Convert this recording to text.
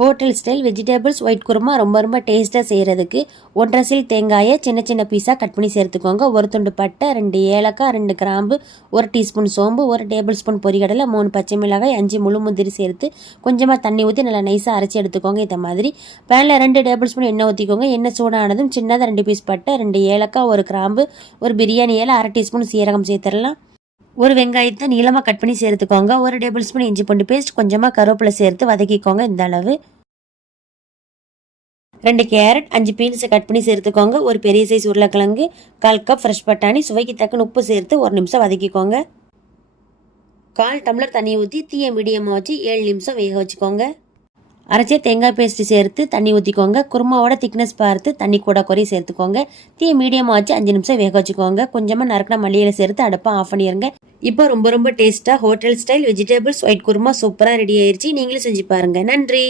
Hotel style vegetables white kurma ரொம்ப டேஸ்ட்டாக செய்கிறதுக்கு 1.5 சில் தேங்காயை சின்ன சின்ன பீஸாக கட் பண்ணி சேர்த்துக்கோங்க. ஒரு துண்டு பட்டை, 2 ஏலக்காய், 2 கிராம்பு, 1 டீஸ்பூன் சோம்பு, 1 டேபிள் ஸ்பூன் பொரிகடலை, 3 பச்சை மிளகாய், 5 முழு முந்திரி சேர்த்து கொஞ்சமாக தண்ணி ஊற்றி நல்லா நைஸாக அரைச்சி எடுத்துக்கோங்க. இந்த மாதிரி பேனில் 2 டேபிள் ஸ்பூன் எண்ணெய் ஊற்றிக்கோங்க. எண்ணெய் சூடானதும் சின்னதாக 2 பீஸ் பட்டை, 2 ஏலக்காய், 1 கிராம்பு, ஒரு பிரியாணி இலை, 1/2 டீஸ்பூன் சீரகம் சேர்த்துடலாம். ஒரு வெங்காயத்தை நீளமாக கட் பண்ணி சேர்த்துக்கோங்க. 1 டேபிள் ஸ்பூன் இஞ்சி பூண்டு பேஸ்ட், கொஞ்சமாக கருவேப்பிலை சேர்த்து வதக்கிக்கோங்க. இந்த அளவு 2 கேரட், 5 பீன்ஸை கட் பண்ணி சேர்த்துக்கோங்க. ஒரு பெரிய சைஸ் உருளைக்கிழங்கு, 1/4 கப் ஃப்ரெஷ் பட்டாணி, சுவைக்கு தக்கன உப்பு சேர்த்து 1 நிமிஷம் வதக்கிக்கோங்க. 1/4 டம்ளர் தண்ணி ஊற்றி தீயை மீடியமாக வச்சு 7 நிமிஷம் வேக வச்சுக்கோங்க. அரைச்ச தேங்காய் பேஸ்ட்டு சேர்த்து தண்ணி ஊற்றிக்கோங்க. குருமாவோட திக்னஸ் பார்த்து தண்ணி கூட குறைய சேர்த்துக்கோங்க. தீயை மீடியமாக வச்சு 5 நிமிஷம் வேக வச்சுக்கோங்க. கொஞ்சமாக நறுக்கின மல்லியில சேர்த்து அடுப்பை ஆஃப் பண்ணிடுங்க. இப்போ ரொம்ப டேஸ்ட்டாக hotel style vegetables white kurma சூப்பராக ரெடி ஆயிடுச்சு. நீங்களும் செஞ்சு பாருங்கள். நன்றி.